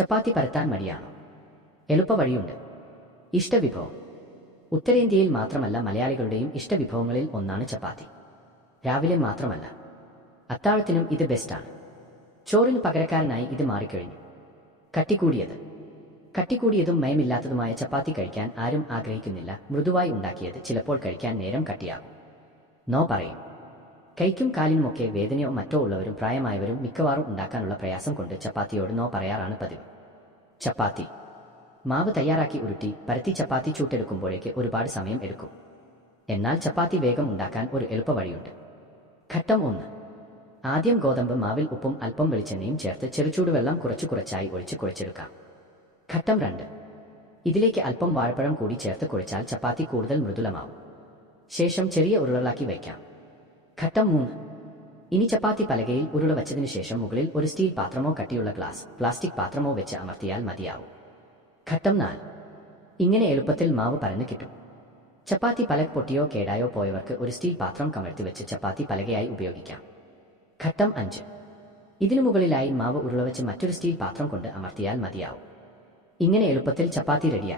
ചപ്പാത്തി പരത്താൻ മടിയാണോ? എളുപ്പവഴിയുണ്ട്. ഇഷ്ടവിഭവം. ഉത്തരേന്ത്യയിൽ മാത്രമല്ല മലയാളികളുടെയും ഇഷ്ടവിഭവങ്ങളിൽ ഒന്നാണ് ചപ്പാത്തി. രാവിലെ മാത്രമല്ല, അത്താഴത്തിനും ഇത് ബെസ്റ്റാണ്. ചോറിന് പകരക്കാരനായി ഇത് മാറിക്കഴിഞ്ഞു. കട്ടികൂടിയതും മയമില്ലാത്തതുമായ ചപ്പാത്തി കഴിക്കാൻ ആരും ആഗ്രഹിക്കുന്നില്ല. മൃദുവായി ഉണ്ടാക്കിയത് ചിലപ്പോൾ കഴിക്കാൻ നേരം കട്ടിയാകും. നോ പറയും. കൈക്കും കാലിനുമൊക്കെ വേദനയോ മറ്റോ ഉള്ളവരും പ്രായമായവരും മിക്കവാറും ഉണ്ടാക്കാനുള്ള പ്രയാസം കൊണ്ട് ചപ്പാത്തിയോട് നോ പറയാറാണ് പതിവ്. ചപ്പാത്തി മാവ് തയ്യാറാക്കി ഉരുട്ടി പരത്തി ചപ്പാത്തി ചൂട്ടെടുക്കുമ്പോഴേക്ക് ഒരുപാട് സമയം എടുക്കും. എന്നാൽ ചപ്പാത്തി വേഗം ഉണ്ടാക്കാൻ ഒരു എളുപ്പവഴിയുണ്ട്. ഘട്ടം 1. ആദ്യം ഗോതമ്പ് മാവിൽ ഉപ്പും അല്പം വെളിച്ചെണ്ണയും ചേർത്ത് ചെറുചൂടുവെള്ളം കുറച്ചായി ഒഴിച്ച് കുഴച്ചെടുക്കാം. ഘട്ടം 2. ഇതിലേക്ക് അല്പം വാഴപ്പഴം കൂടി ചേർത്ത് കുഴച്ചാൽ ചപ്പാത്തി കൂടുതൽ മൃദുലമാവും. ശേഷം ചെറിയ ഉരുളകളാക്കി വയ്ക്കാം. ഘട്ടം 3. ഇനി ചപ്പാത്തി പലകയിൽ ഉരുള വച്ചതിനു ശേഷം മുകളിൽ ഒരു സ്റ്റീൽ പാത്രമോ കട്ടിയുള്ള ഗ്ലാസ്, പ്ലാസ്റ്റിക് പാത്രമോ വെച്ച് അമർത്തിയാൽ മതിയാവും. ഘട്ടം 4. ഇങ്ങനെ എളുപ്പത്തിൽ മാവ് പരന്ന് കിട്ടും. ചപ്പാത്തി പലക പൊട്ടിയോ കേടായോ പോയവർക്ക് ഒരു സ്റ്റീൽ പാത്രം കമഴ്ത്തി വെച്ച് ചപ്പാത്തി പലകയായി ഉപയോഗിക്കാം. ഘട്ടം 5. ഇതിനു മുകളിലായി മാവ് ഉരുളവച്ച് മറ്റൊരു സ്റ്റീൽ പാത്രം കൊണ്ട് അമർത്തിയാൽ മതിയാവും. ഇങ്ങനെ എളുപ്പത്തിൽ ചപ്പാത്തി റെഡിയാ.